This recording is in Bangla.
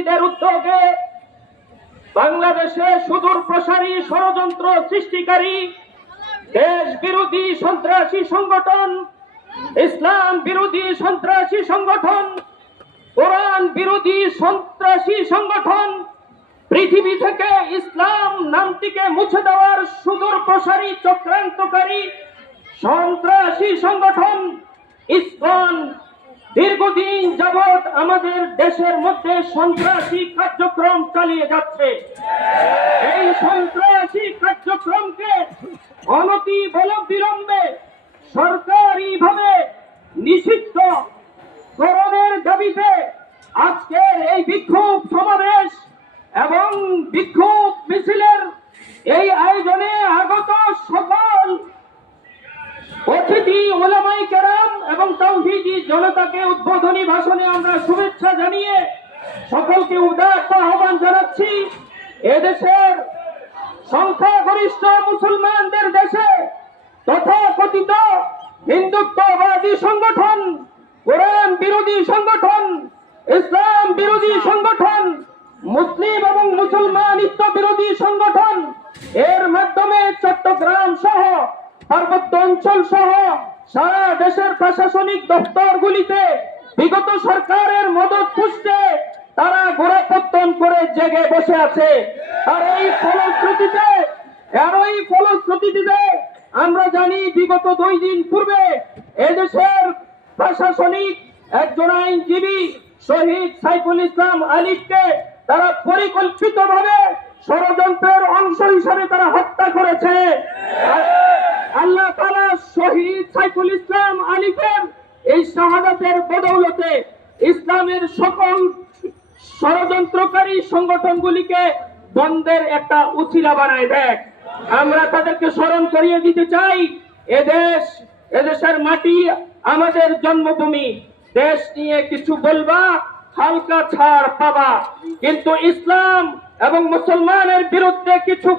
শরণার্থীদের উদ্যোগে বাংলাদেশে সুদূর প্রসারী ষড়যন্ত্র সৃষ্টিকারী দেশ বিরোধী সন্ত্রাসী সংগঠন, ইসলাম বিরোধী সন্ত্রাসী সংগঠন, কোরআন বিরোধী সন্ত্রাসী সংগঠন, পৃথিবী থেকে ইসলাম নামটিকে মুছে দেওয়ার সুদূর প্রসারী চক্রান্তকারী সন্ত্রাসী সংগঠন ইসকন দীর্ঘদিন যাবৎ আমাদের দেশের মধ্যে সন্ত্রাসী কার্যক্রম চালিয়ে যাচ্ছে। এই সন্ত্রাসী কার্যক্রমকে অনতি বিলম্বে সরকারিভাবে নিষিদ্ধ করণের দাবিতে আজকের এই বিক্ষোভ সমাবেশ এবং বিক্ষোভ মিছিলের এই আয়োজনে আগত সকল অতিথি ওলামায়ে কেরাম এবং তাওহীদি জনতাকে উদ্বোধনী ভাষণে আমরা শুভেচ্ছা জানিয়ে সকলকে উদাত্ত আহ্বান জানাচ্ছি। এদেশের সংখ্যাগরিষ্ঠ মুসলমানদের দেশে তথাকথিত হিন্দুত্ববাদী সংগঠন, কোরআন বিরোধী সংগঠন, ইসলাম বিরোধী সংগঠন, মুসলিম এবং মুসলমানিত্ব বিরোধী সংগঠন এর মাধ্যমে চট্টগ্রাম সহ পার্বত্য অঞ্চল সহ সারা দেশের প্রশাসনিক দপ্তরগুলিতে বিগত সরকারের মদত পুষ্টে তারা গোড়াপত্তন করে জেগে বসে আছে। আর এই ফলশ্রুতিতে আমরা জানি বিগত 2 দিন পূর্বে এদেশের প্রশাসনিক একজন আইনজীবী শহীদ সাইফুল ইসলাম আলিফকে তারা পরিকল্পিতভাবে ষড়যন্ত্রের অংশ হিসাবে তারা হত্যা করেছে। আল্লাহ তাআলা শহীদ সাইফুল ইসলাম আলিফের এই শাহাদাতের বদৌলতে ইসলামের সকল ষড়যন্ত্রকারী সংগঠনগুলিকে বন্ধের একটা উছিলা বানায় দেয়। আমরা তাদেরকে স্মরণ করিয়ে দিতে চাই, এদেশের মাটি আমাদের জন্মভূমি। দেশ নিয়ে কিছু বলবা, হালকা ছাড় পাবা, কিন্তু ইসলাম এবং মুসলমানের বিরুদ্ধে কিছু